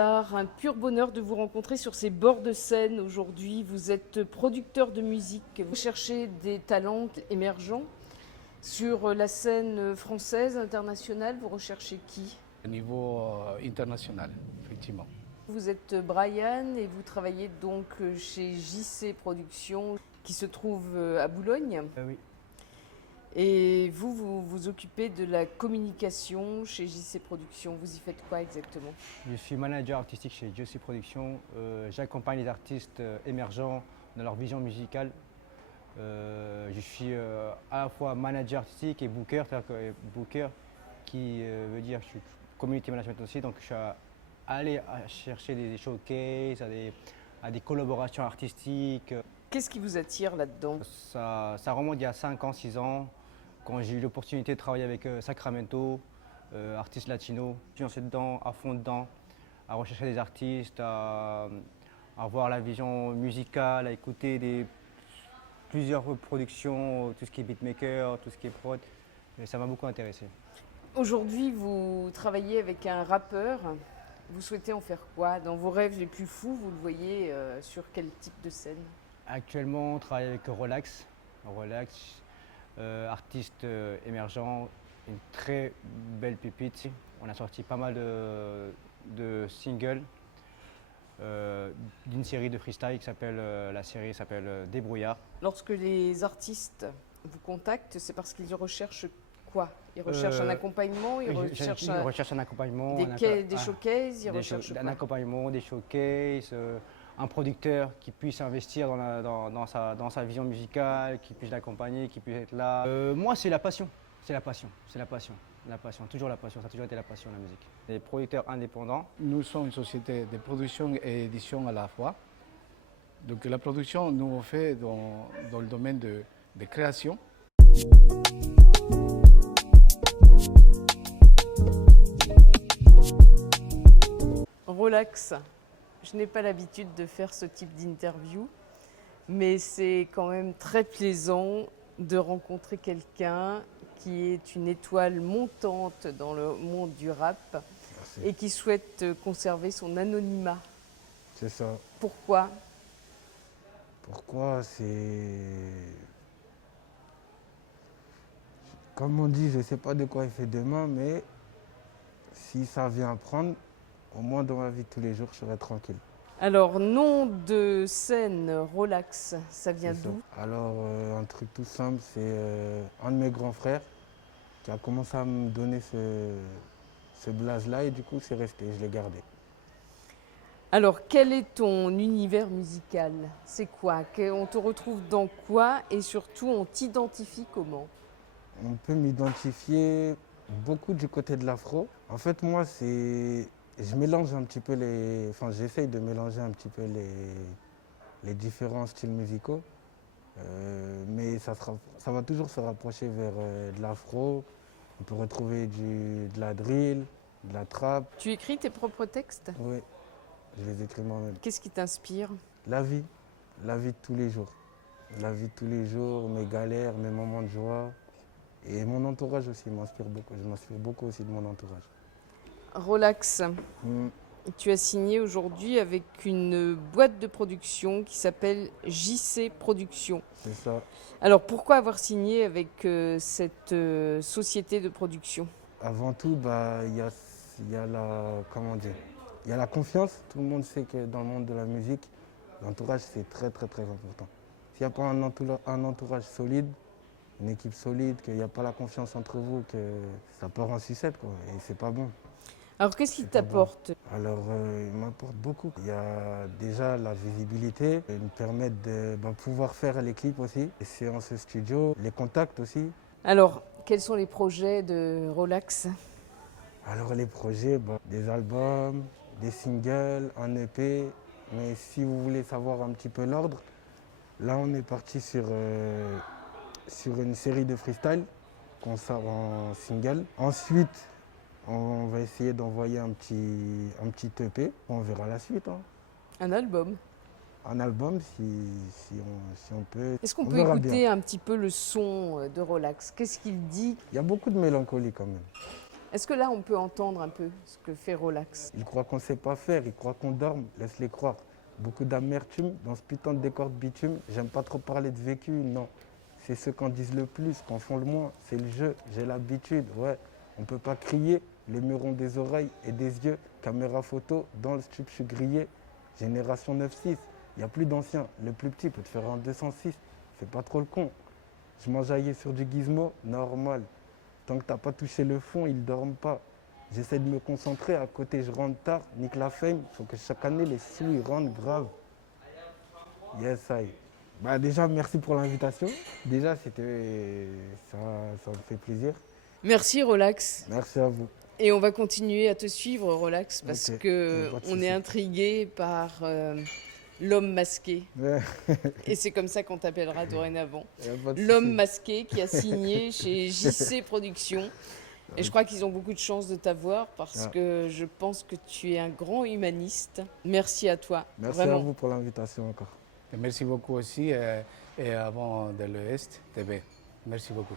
hasard, un pur bonheur de vous rencontrer sur ces bords de Seine aujourd'hui. Vous êtes producteur de musique, vous cherchez des talents émergents. Sur la scène française, internationale, vous recherchez qui? Au niveau international, effectivement. Vous êtes Brian et vous travaillez donc chez JC Productions qui se trouve à Boulogne. Oui. Et vous vous occupez de la communication chez JC Productions. Vous y faites quoi exactement? Je suis manager artistique chez JC Productions. J'accompagne les artistes émergents dans leur vision musicale. Je suis à la fois manager artistique et booker, booker qui veut dire que je suis community management aussi. Donc je suis allé chercher des showcases, à des collaborations artistiques. Qu'est-ce qui vous attire là-dedans? Ça remonte il y a 5 ans, 6 ans, quand j'ai eu l'opportunité de travailler avec Sacramento, artistes latinos. Je suis lancé dedans, à fond dedans, à rechercher des artistes, à voir la vision musicale, à écouter plusieurs productions, tout ce qui est beatmaker, tout ce qui est prod. Et ça m'a beaucoup intéressé. Aujourd'hui, vous travaillez avec un rappeur. Vous souhaitez en faire quoi? Dans vos rêves les plus fous, vous le voyez sur quel type de scène? Actuellement, on travaille avec Relax. Artiste émergent, une très belle pépite. On a sorti pas mal de singles d'une série de freestyle qui s'appelle, la série s'appelle Débrouillard. Lorsque les artistes vous contactent, c'est parce qu'ils recherchent quoi? Ils recherchent un accompagnement, ils recherchent un accompagnement, des showcases, ils recherchent un accompagnement, des showcases, un producteur qui puisse investir dans sa vision musicale, qui puisse l'accompagner, qui puisse être là. Moi, c'est la passion, toujours la passion, ça a toujours été la passion, la musique. Les producteurs indépendants. Nous sommes une société de production et édition à la fois. Donc la production, nous on fait dans le domaine de création. Relax. Je n'ai pas l'habitude de faire ce type d'interview, mais c'est quand même très plaisant de rencontrer quelqu'un qui est une étoile montante dans le monde du rap. Merci. Et qui souhaite conserver son anonymat. C'est ça. Pourquoi? Pourquoi? C'est... Comme on dit, je ne sais pas de quoi il fait demain, mais si ça vient prendre, au moins dans ma vie de tous les jours, je serai tranquille. Alors, nom de scène, Relax, ça vient d'où? Alors, un truc tout simple, c'est un de mes grands frères qui a commencé à me donner ce blaze-là et du coup, c'est resté, je l'ai gardé. Alors, quel est ton univers musical? C'est quoi? On te retrouve dans quoi? Et surtout, on t'identifie comment? On peut m'identifier beaucoup du côté de l'afro. En fait, moi, je mélange un petit peu j'essaye de mélanger un petit peu les différents styles musicaux. Mais ça va toujours se rapprocher vers de l'afro. On peut retrouver de la drill, de la trap. Tu écris tes propres textes? Oui, je les écris moi-même. Qu'est-ce qui t'inspire? La vie de tous les jours. La vie de tous les jours, mes galères, mes moments de joie. Et mon entourage aussi m'inspire beaucoup. Je m'inspire beaucoup aussi de mon entourage. Relax. Tu as signé aujourd'hui avec une boîte de production qui s'appelle JC Productions. C'est ça. Alors pourquoi avoir signé avec cette société de production? Avant tout, il y a la confiance. Tout le monde sait que dans le monde de la musique, l'entourage c'est très très très important. S'il n'y a pas un entourage solide, une équipe solide, qu'il n'y a pas la confiance entre vous, que ça part en sucette quoi, et c'est pas bon. Alors qu'est-ce qu'il t'apporte? Alors il m'apporte beaucoup. Il y a déjà la visibilité, ils me permettent de pouvoir faire les clips aussi, les séances studio, les contacts aussi. Alors quels sont les projets de Relax? Alors les projets, des albums, des singles, un EP, mais si vous voulez savoir un petit peu l'ordre, là on est parti sur une série de freestyle qu'on sort en single. Ensuite, on va essayer d'envoyer un petit EP, on verra la suite. Hein. Un album? Un album si on peut. Est-ce qu'on peut écouter un petit peu le son de Relax? Qu'est-ce qu'il dit? Il y a beaucoup de mélancolie quand même. Est-ce que là, on peut entendre un peu ce que fait Relax? Ils croient qu'on ne sait pas faire, ils croient qu'on dorme, laisse-les croire. Beaucoup d'amertume dans ce putain de décor de bitume. J'aime pas trop parler de vécu, non. C'est ceux qui en disent le plus, qui en font le moins. C'est le jeu, j'ai l'habitude, ouais. On peut pas crier, les murs ont des oreilles et des yeux. Caméra photo, dans le stup, je suis grillé. Génération 9-6, il n'y a plus d'anciens. Le plus petit peut te faire un 206. Fais pas trop le con. Je m'enjaillais sur du gizmo, normal. Tant que t'as pas touché le fond, ils dorment pas. J'essaie de me concentrer, à côté je rentre tard, nique la fame. Faut que chaque année les sous ils rentrent grave. Yes, I. Bah déjà merci pour l'invitation. Déjà ça me fait plaisir. Merci Relax. Merci à vous. Et on va continuer à te suivre Relax parce Ok, que y a pas de on souci. est intrigué par l'homme masqué. Ouais, Et c'est comme ça qu'on t'appellera dorénavant. y a pas de L'homme souci. masqué qui a signé chez JC Productions. Et je crois qu'ils ont beaucoup de chance de t'avoir parce Ah. que je pense que tu es un grand humaniste. Merci à toi. Merci vraiment. à vous pour l'invitation encore. Et merci beaucoup aussi et avant de l'Est TV. Merci beaucoup.